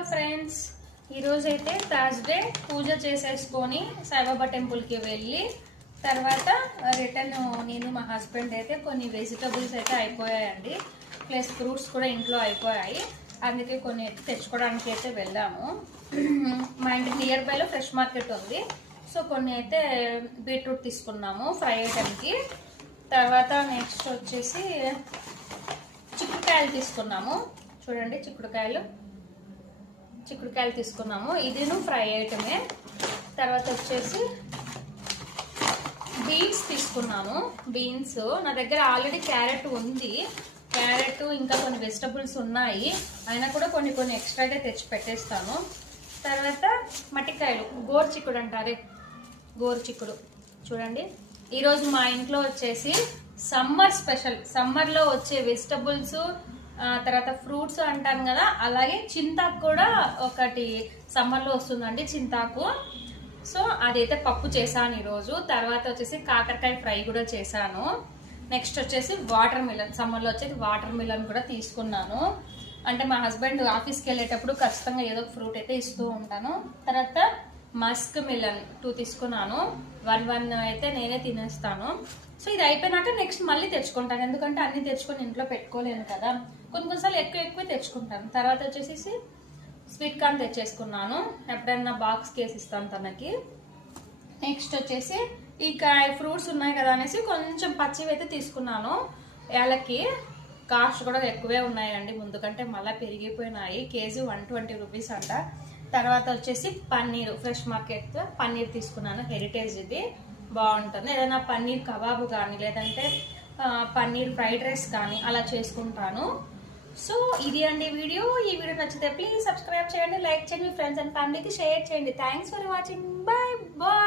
Hello friends, ఈరోజైతే Thursday పూజ చేసేసుకొని సాయిబాబా టెంపుల్కి వెళ్ళి తర్వాత రిటర్న్ నేను మా హస్బెండ్ అయితే కొన్ని వెజిటబుల్స్ అయితే అయిపోయాయండి. ప్లస్ ఫ్రూట్స్ కూడా ఇంట్లో అయిపోయాయి. అందుకే కొన్ని అయితే తెచ్చుకోవడానికి అయితే వెళ్ళాము. మా ఇంటి నియర్ బైలో ఫ్రెష్ మార్కెట్ ఉంది. సో కొన్ని అయితే బీట్రూట్ తీసుకున్నాము ఫ్రై ఐటమ్కి. తర్వాత నెక్స్ట్ వచ్చేసి చిక్కుడుకాయలు తీసుకున్నాము. చూడండి చిక్కుడుకాయలు తీసుకున్నాము. ఇదిను ఫ్రై ఐటమే. తర్వాత వచ్చేసి బీన్స్ తీసుకున్నాను. బీన్స్ నా దగ్గర ఆల్రెడీ క్యారెట్ ఉంది. క్యారెట్ ఇంకా కొన్ని వెజిటబుల్స్ ఉన్నాయి. అయినా కూడా కొన్ని ఎక్స్ట్రాగా తెచ్చి పెట్టేస్తాను. తర్వాత మట్టికాయలు, గోరుచిక్కుడు అంటారే, గోరుచిక్కుడు చూడండి. ఈరోజు మా ఇంట్లో వచ్చేసి సమ్మర్ స్పెషల్, సమ్మర్లో వచ్చే వెజిటబుల్స్ తర్వాత ఫ్రూట్స్ అంటాను కదా, అలాగే చింతాకు కూడా ఒకటి సమ్మర్లో వస్తుందండి చింతాకు. సో అదైతే పప్పు చేశాను ఈరోజు. తర్వాత వచ్చేసి కాకరకాయ ఫ్రై కూడా చేశాను. నెక్స్ట్ వచ్చేసి వాటర్ మిలన్, సమ్మర్లో వచ్చేసి వాటర్ మిలన్ కూడా తీసుకున్నాను. అంటే మా హస్బెండ్ ఆఫీస్కి వెళ్ళేటప్పుడు ఖచ్చితంగా ఏదో ఒక ఫ్రూట్ అయితే ఇస్తూ ఉంటాను. తర్వాత మస్క్ మిలన్ 2 తీసుకున్నాను. 1 అయితే నేనే తినేస్తాను. సో ఇది అయిపోయినాక నెక్స్ట్ మళ్ళీ తెచ్చుకుంటాను, ఎందుకంటే అన్ని తెచ్చుకొని ఇంట్లో పెట్టుకోలేను కదా. కొన్నిసార్లు ఎక్కువ తెచ్చుకుంటాను. తర్వాత వచ్చేసి స్వీట్ కార్న్ తెచ్చేసుకున్నాను. ఎప్పుడైనా బాక్స్ కేసి ఇస్తాను తనకి. నెక్స్ట్ వచ్చేసి ఈ ఫ్రూట్స్ ఉన్నాయి కదా అనేసి కొంచెం పచ్చివి అయితే తీసుకున్నాను. ఏళ్ళకి కాస్ట్ కూడా ఎక్కువే ఉన్నాయండి, ముందు కంటే మళ్ళీ పెరిగిపోయినాయి. కేజీ 120 రూపీస్ అంట. తర్వాత వచ్చేసి పన్నీర్, ఫ్రెష్ మార్కెట్ పన్నీర్ తీసుకున్నాను. హెరిటేజ్ ఇది బాగుంటుంది. ఏదైనా పన్నీర్ కబాబు కానీ లేదంటే పన్నీర్ ఫ్రైడ్ రైస్ కానీ అలా చేసుకుంటాను. సో ఇది అండి వీడియో. ఈ వీడియో నచ్చితే ప్లీజ్ సబ్స్క్రైబ్ చేయండి, లైక్ చేయండి, మీ ఫ్రెండ్స్ అండ్ ఫ్యామిలీకి షేర్ చేయండి. Thanks for watching. Bye bye.